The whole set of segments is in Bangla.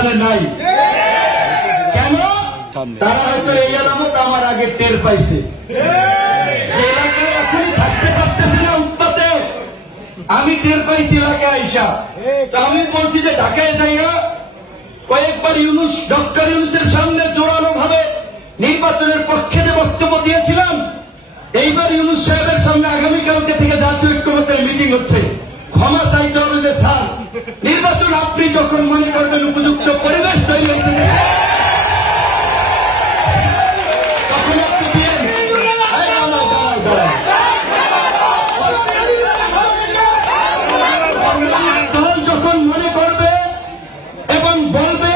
এখানে নাই। কেন? তারা হয়তো এই আলামত আমার আগে টের পাইছে। এলাকায় এখনই থাকতে পারতেছি না উৎপাতে, আমি টের পাইছি এলাকায় আইসা। তো আমি বলছি যে ঢাকায় যাইয়া কয়েকবার ডক্টর ইউনূসের সামনে জোরালো ভাবে নির্বাচনের পক্ষে যে বক্তব্য দিয়েছিলাম, এইবার ইউনূস সাহেবের সামনে আগামীকালকে থেকে জাতীয় ঐক্যমত্যের মিটিং হচ্ছে, ক্ষমা চাইতে হবে যে স্যার নির্বাচন আপনি যখন মনে করবেন উপযুক্ত পরিবেশ তৈরি হয়েছে তখন আপনি দিয়েন। দল যখন মনে করবে এবং বলবে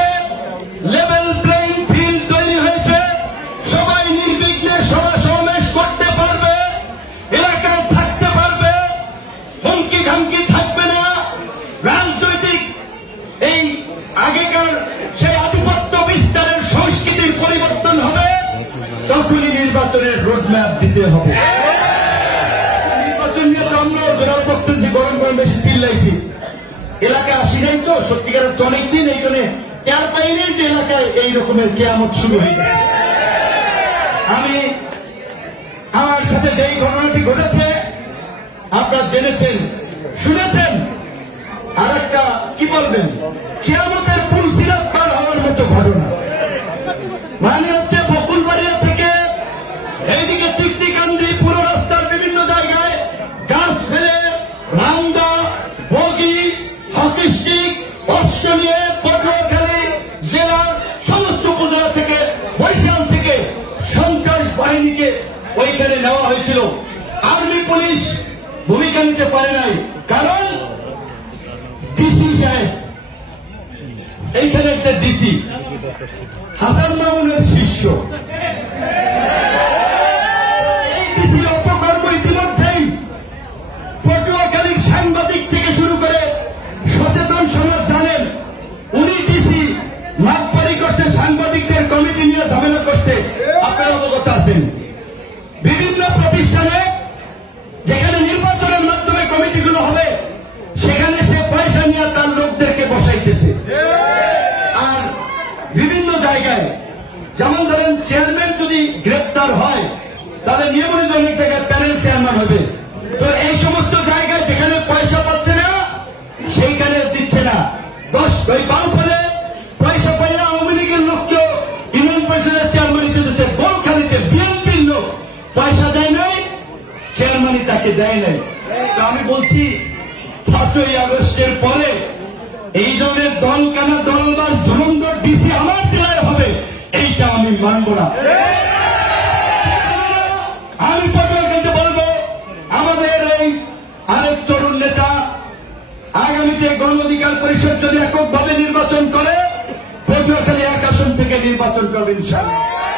লেভেল প্লেইং ফিল্ড তৈরি হয়েছে, সবাই নির্বিঘ্নে সভা সমাবেশ করতে পারবে, এলাকায় থাকতে পারবে, হুমকি ধামকি থাকবে না, রাজনৈতিক এই আগেকার সেই আধিপত্য বিস্তারের সংস্কৃতির পরিবর্তন হবে, তখনই নির্বাচনের রোডম্যাপ দিতে হবে। নির্বাচন নিয়ে তো আমরা জোরাল বক্তব্য গরম গরম বেশি চিল্লাইছি, এলাকায় আসি নাই তো সত্যিকারের তো অনেকদিন এইখানে টের পাই নেই যে এলাকায় এই রকমের কেয়ামত শুরু হয়ে গেছে। আমি আমার সাথে যেই ঘটনাটি ঘটেছে আপনারা জেনেছেন শুনেছেন, আর একটা কি বলবেন কিয়ামতের পুলসিরাত পার হওয়ার মতো ঘটনা। মানে হচ্ছে বকুলবাড়িয়া থেকে এইদিকে চিকটিকান্দি পুরো রাস্তার বিভিন্ন জায়গায় গাছ ফেলে রামদা, বগি, হকি স্টিক, অস্ত্র নিয়ে পটুয়াখালী জেলার সমস্ত উপজেলা থেকে বরিশাল থেকে সন্ত্রাস বাহিনীকে ওইখানে নেওয়া হয়েছিল। আর্মি পুলিশ ভূমিকা নিতে পারে নাই, কারণ ডিসি সাহেব এইখানে একটা ডিসি হাসান মামুনের শিষ্য, এই ডিসির অপকর্ম ইতিমধ্যেই পটুয়াখালীর সাংবাদিক থেকে শুরু করে সচেতন সমাজ জানেন। উনি ডিসি মাপবাড়ি করছে, সাংবাদিকদের কমিটি নিয়ে ঝামেলা করছে, আপনারা অবগত আছেন। বিভিন্ন প্রতিষ্ঠানে যেখানে নির্বাচনের মাধ্যমে কমিটিগুলো হবে সেখানে সে পয়সা নিয়ে তার লোকদেরকে বসাইতেছে। আর বিভিন্ন জায়গায় যেমন ধরেন চেয়ারম্যান যদি গ্রেপ্তার হয় তাহলে নিয়মিত অনেক জায়গায় প্যানেল চেয়ারম্যান হবে। তো এই সমস্ত জায়গায় যেখানে পয়সা পাচ্ছে না সেইখানে দিচ্ছে না। 10 ফলে পয়সা পাইলে আওয়ামী লীগের লোককেও ইউনিয়ন পরিষদের চেয়ারম্যান দিতেছে। গোলখালিতে বিএনপির লোক পয়সা দেয় নাই, চেয়ারম্যানই তাকে দেয় নাই। তো আমি বলছি 5ই আগস্টের পরে এই ধরনের দলকানা দলবার ধুরন্ধর ডিসি আমার জেলায় হবে, এইটা আমি মানব না। আমি পটুয়াখালীতে বলবো আমাদের এই আরেক তরুণ নেতা আগামীতে গণ অধিকার পরিষদ যদি এককভাবে নির্বাচন করে পটুয়াখালী 1 আসন থেকে নির্বাচন করবে ইনশাআল্লাহ।